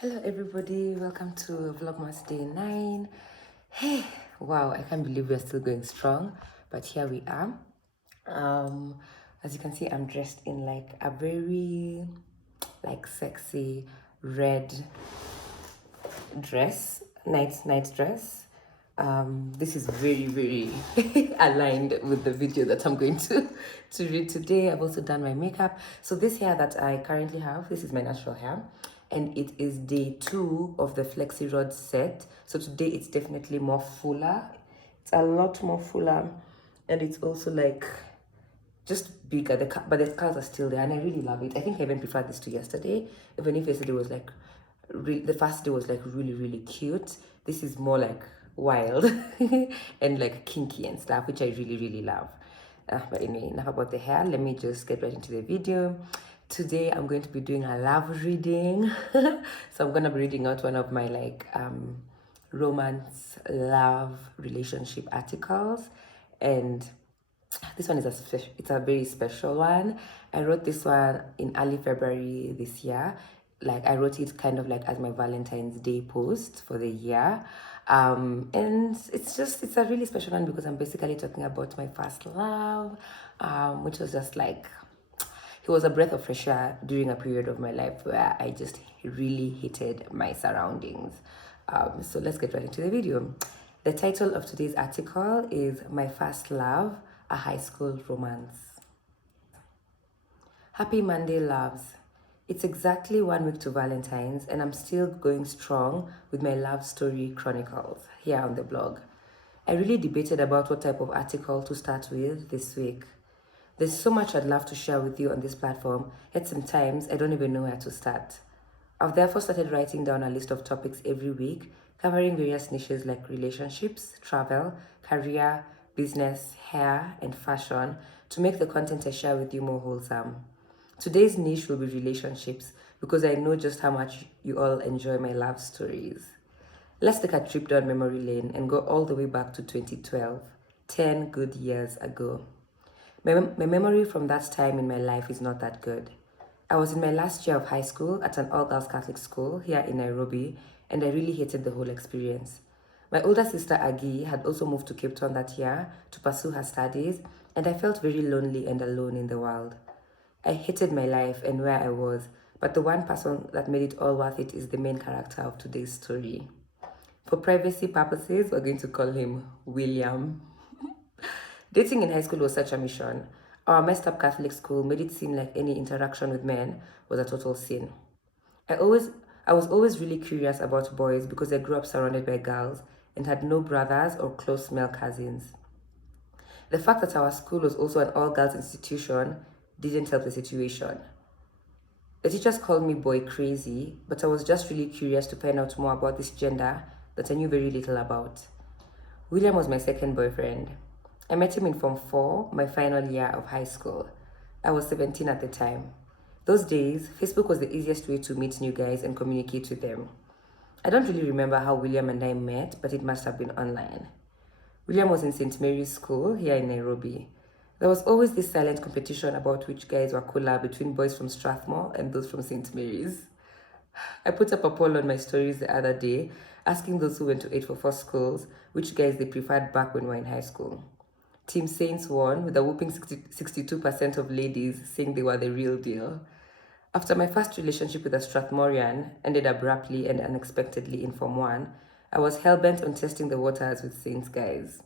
Hello everybody, welcome to Vlogmas Day 9. Hey, wow, I can't believe we're still going strong, but here we are. As you can see, I'm dressed in like a very sexy red dress, night dress. This is very aligned with the video that I'm going to read today. I've also done my makeup. So this hair that I currently have, this is my natural hair, and it is day 2 of the flexi rod set. So today it's definitely more fuller. It's a lot more fuller, and it's also like just bigger, but the curls are still there, and I really love it. I think I even preferred this to yesterday, even if yesterday was like the first day was like really cute. This is more like wild and like kinky and stuff, which I really love. But anyway, enough about the hair. Let me just get right into the video. Today I'm going to be doing a love reading. So I'm gonna be reading out one of my romance, love, relationship articles, and this one is it's a very special one. I wrote this one in early February this year. Like I wrote it kind of like as my Valentine's Day post for the year. And it's a really special one because I'm basically talking about my first love, which was just like, he was a breath of fresh air during a period of my life where I just really hated my surroundings. So let's get right into the video. The title of today's article is My First Love, a High School Romance. Happy Monday, loves. It's exactly 1 week to Valentine's, and I'm still going strong with my love story chronicles here on the blog. I really debated about what type of article to start with this week. There's so much I'd love to share with you on this platform, yet sometimes I don't even know where to start. I've therefore started writing down a list of topics every week, covering various niches like relationships, travel, career, business, hair, and fashion to make the content I share with you more wholesome. Today's niche will be relationships because I know just how much you all enjoy my love stories. Let's take a trip down memory lane and go all the way back to 2012, 10 good years ago. My memory from that time in my life is not that good. I was in my last year of high school at an all-girls Catholic school here in Nairobi, and I really hated the whole experience. My older sister Agi had also moved to Cape Town that year to pursue her studies, and I felt very lonely and alone in the world. I hated my life and where I was, but the one person that made it all worth it is the main character of today's story. For privacy purposes, we're going to call him William. Dating in high school was such a mission. Our messed up Catholic school made it seem like any interaction with men was a total sin. I always I was always really curious about boys because I grew up surrounded by girls and had no brothers or close male cousins. The fact that our school was also an all-girls institution didn't help the situation. The teachers called me boy crazy, but I was just really curious to find out more about this gender that I knew very little about. William was my second boyfriend. I met him in Form 4, my final year of high school. I was 17 at the time. Those days, Facebook was the easiest way to meet new guys and communicate with them. I don't really remember how William and I met, but it must have been online. William was in St. Mary's School here in Nairobi. There was always this silent competition about which guys were cooler between boys from Strathmore and those from St. Mary's. I put up a poll on my stories the other day, asking those who went to 844 schools which guys they preferred back when we were in high school. Team Saints won with a whopping 62% of ladies saying they were the real deal. After my first relationship with a Strathmorian ended abruptly and unexpectedly in Form 1, I was hell-bent on testing the waters with Saints guys.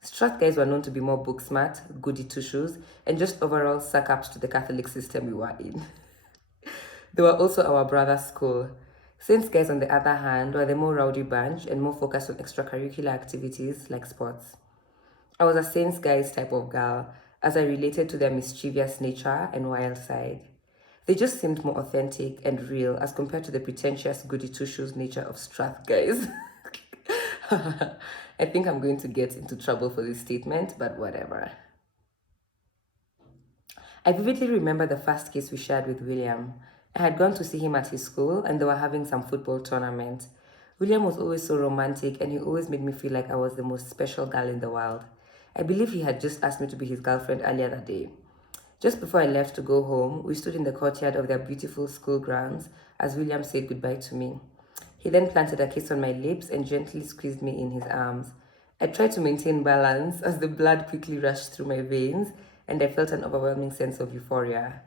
Strath guys were known to be more book smart, goody two-shoes, and just overall suck-ups to the Catholic system we were in. They were also our brother school. Saints guys, on the other hand, were the more rowdy bunch and more focused on extracurricular activities like sports. I was a Saints guys type of girl, as I related to their mischievous nature and wild side. They just seemed more authentic and real as compared to the pretentious goody two-shoes nature of Strath guys. I think I'm going to get into trouble for this statement, but whatever. I vividly remember the first kiss we shared with William. I had gone to see him at his school and they were having some football tournament. William was always so romantic and he always made me feel like I was the most special girl in the world. I believe he had just asked me to be his girlfriend earlier that day. Just before I left to go home, we stood in the courtyard of their beautiful school grounds as William said goodbye to me. He then planted a kiss on my lips and gently squeezed me in his arms. I tried to maintain balance as the blood quickly rushed through my veins and I felt an overwhelming sense of euphoria.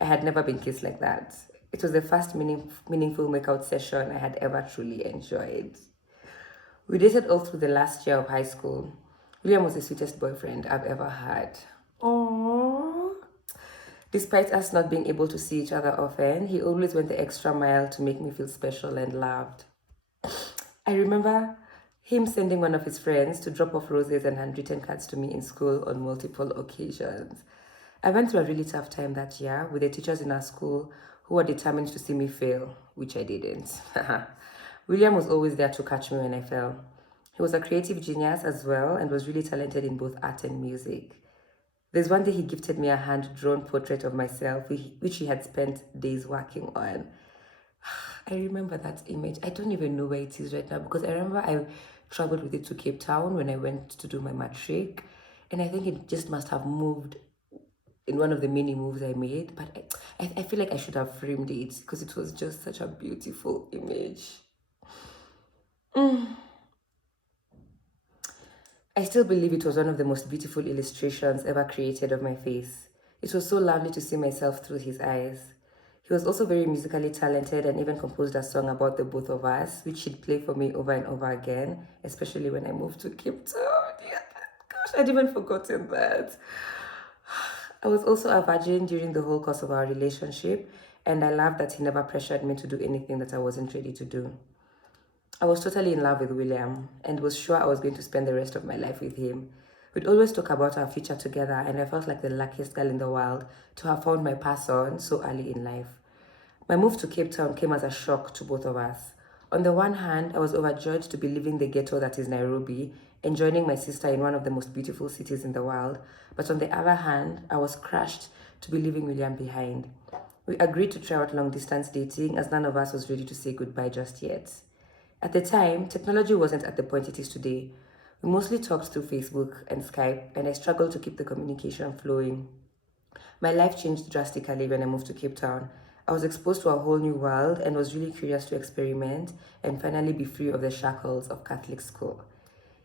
I had never been kissed like that. It was the first meaningful makeout session I had ever truly enjoyed. We dated all through the last year of high school. William was the sweetest boyfriend I've ever had. Aww. Despite us not being able to see each other often, he always went the extra mile to make me feel special and loved. I remember him sending one of his friends to drop off roses and handwritten cards to me in school on multiple occasions. I went through a really tough time that year with the teachers in our school who were determined to see me fail, which I didn't. William was always there to catch me when I fell. He was a creative genius as well and was really talented in both art and music. There's one day he gifted me a hand-drawn portrait of myself, which he had spent days working on. I remember that image. I don't even know where it is right now because I remember I traveled with it to Cape Town when I went to do my matric. And I think it just must have moved in one of the many moves I made. But I feel like I should have framed it because it was just such a beautiful image. I still believe it was one of the most beautiful illustrations ever created of my face. It was so lovely to see myself through his eyes. He was also very musically talented and even composed a song about the both of us, which he'd play for me over and over again, especially when I moved to Cape Town. Yeah, gosh, I'd even forgotten that. I was also a virgin during the whole course of our relationship, and I loved that he never pressured me to do anything that I wasn't ready to do. I was totally in love with William and was sure I was going to spend the rest of my life with him. We'd always talk about our future together, and I felt like the luckiest girl in the world to have found my person so early in life. My move to Cape Town came as a shock to both of us. On the one hand, I was overjoyed to be leaving the ghetto that is Nairobi and joining my sister in one of the most beautiful cities in the world. But on the other hand, I was crushed to be leaving William behind. We agreed to try out long-distance dating as none of us was ready to say goodbye just yet. At the time, technology wasn't at the point it is today. We mostly talked through Facebook and Skype, and I struggled to keep the communication flowing. My life changed drastically when I moved to Cape Town. I was exposed to a whole new world and was really curious to experiment and finally be free of the shackles of Catholic school.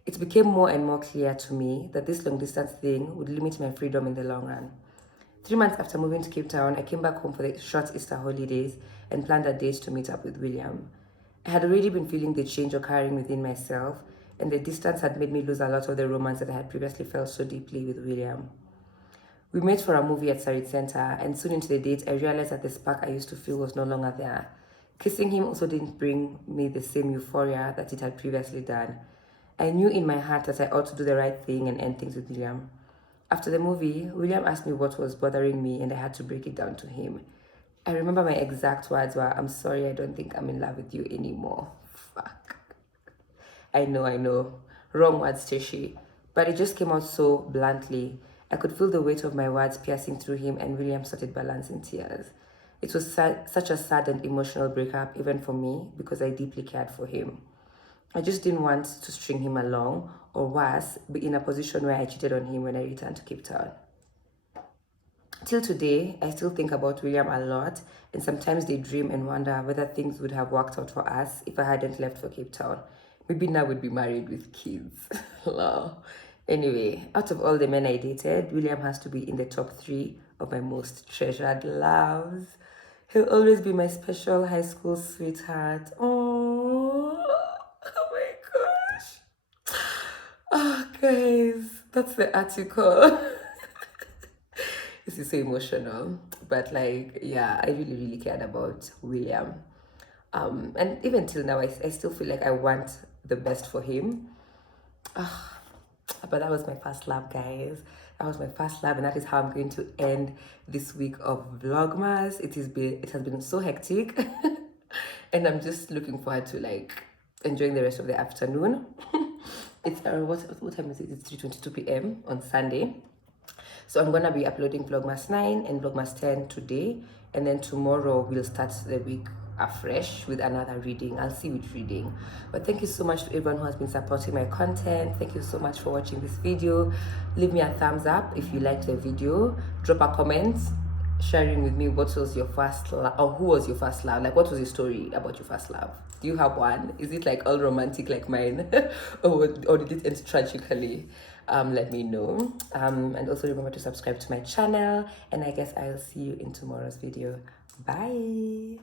It became more and more clear to me that this long-distance thing would limit my freedom in the long run. 3 months after moving to Cape Town, I came back home for the short Easter holidays and planned a date to meet up with William. I had already been feeling the change occurring within myself, and the distance had made me lose a lot of the romance that I had previously felt so deeply with William. We met for a movie at Sarit Center, and soon into the date, I realized that the spark I used to feel was no longer there. Kissing him also didn't bring me the same euphoria that it had previously done. I knew in my heart that I ought to do the right thing and end things with William. After the movie, William asked me what was bothering me, and I had to break it down to him. I remember my exact words were, "I'm sorry, I don't think I'm in love with you anymore." Fuck. I know. Wrong words, Teshie. But it just came out so bluntly. I could feel the weight of my words piercing through him, and William started balancing tears. It was such a sad and emotional breakup, even for me, because I deeply cared for him. I just didn't want to string him along, or worse, be in a position where I cheated on him when I returned to Cape Town. Till today, I still think about William a lot, and sometimes they dream and wonder whether things would have worked out for us if I hadn't left for Cape Town. Maybe now we'd be married with kids. Lol. Anyway, out of all the men I dated, William has to be in the top 3 of my most treasured loves. He'll always be my special high school sweetheart. Oh my gosh. Oh, guys, that's the article. This is so emotional, but like, yeah, I really cared about William. And even till now, I still feel like I want the best for him. But that was my first love, guys. That was my first love, and that is how I'm going to end this week of Vlogmas. It has been so hectic, and I'm just looking forward to like enjoying the rest of the afternoon. It's what time is it? It's 3:22 p.m. on Sunday. So I'm gonna be uploading Vlogmas 9 and Vlogmas 10 today, and then tomorrow we'll start the week afresh with another reading. I'll see which reading. But thank you so much to everyone who has been supporting my content. Thank you so much for watching this video. Leave me a thumbs up if you liked the video. Drop a comment sharing with me what was your first love, or who was your first love. Like, what was your story about your first love? Do you have one? Is it like all romantic like mine? or did it end tragically? Let me know. And also remember to subscribe to my channel, and I guess I'll see you in tomorrow's video. Bye.